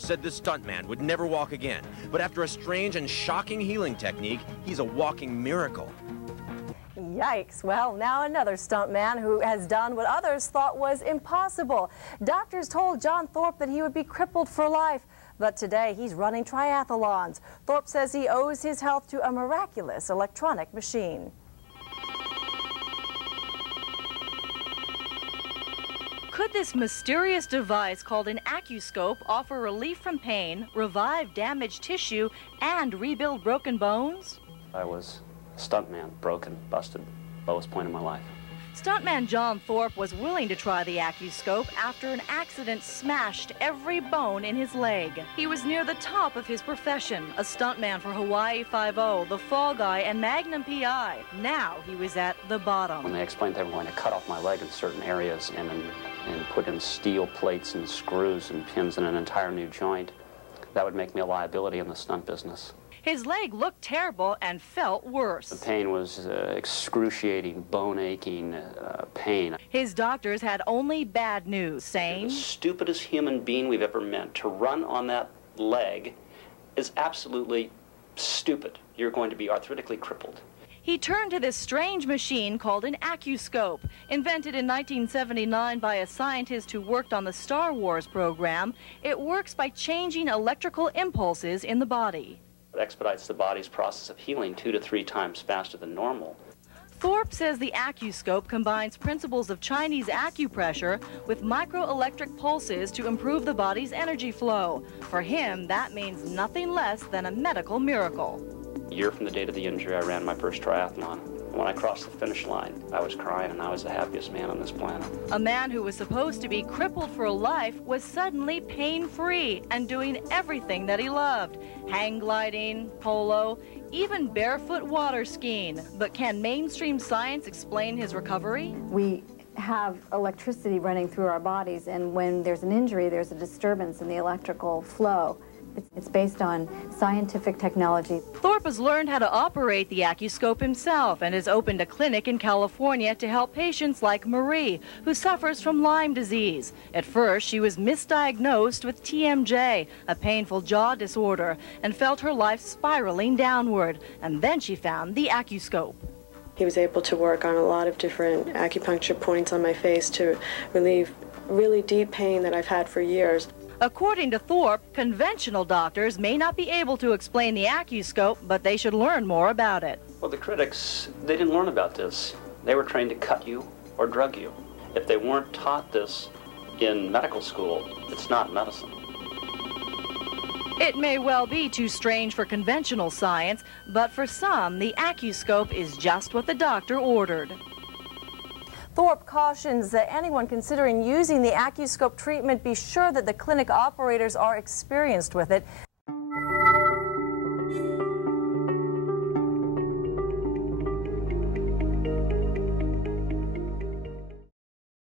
doctors said this stuntman would never walk again. But after a strange and shocking healing technique, he's a walking miracle. Yikes. Well, now another stuntman who has done what others thought was impossible. Doctors told John Thorp that he would be crippled for life, but today he's running triathlons. Thorp says he owes his health to a miraculous electronic machine. Could this mysterious device called an Acuscope offer relief from pain, revive damaged tissue, and rebuild broken bones? I was a stuntman, broken, busted, lowest point in my life. Stuntman John Thorp was willing to try the Acuscope after an accident smashed every bone in his leg. He was near the top of his profession, a stuntman for Hawaii Five-0, The Fall Guy, and Magnum P.I. Now he was at the bottom. When they explained they were going to cut off my leg in certain areas and put in steel plates and screws and pins in an entire new joint, that would make me a liability in the stunt business. His leg looked terrible and felt worse. The pain was excruciating, bone-aching pain. His doctors had only bad news, saying, "The stupidest human being we've ever met. To run on that leg is absolutely stupid. You're going to be arthritically crippled." He turned to this strange machine called an Acuscope. Invented in 1979 by a scientist who worked on the Star Wars program, it works by changing electrical impulses in the body. It expedites the body's process of healing 2 to 3 times faster than normal. Thorp says the Acuscope combines principles of Chinese acupressure with microelectric pulses to improve the body's energy flow. For him, that means nothing less than a medical miracle. A year from the date of the injury, I ran my first triathlon. When I crossed the finish line, I was crying, and I was the happiest man on this planet. A man who was supposed to be crippled for life was suddenly pain-free and doing everything that he loved. Hang gliding, polo, even barefoot water skiing. But can mainstream science explain his recovery? We have electricity running through our bodies, and when there's an injury, there's a disturbance in the electrical flow. It's based on scientific technology. Thorp has learned how to operate the Acuscope himself and has opened a clinic in California to help patients like Marie, who suffers from Lyme disease. At first, she was misdiagnosed with TMJ, a painful jaw disorder, and felt her life spiraling downward. And then she found the Acuscope. He was able to work on a lot of different acupuncture points on my face to relieve really deep pain that I've had for years. According to Thorp, conventional doctors may not be able to explain the Acuscope, but they should learn more about it. Well, the critics, they didn't learn about this. They were trained to cut you or drug you. If they weren't taught this in medical school, it's not medicine. It may well be too strange for conventional science, but for some, the Acuscope is just what the doctor ordered. Thorp cautions that anyone considering using the Acuscope treatment be sure that the clinic operators are experienced with it.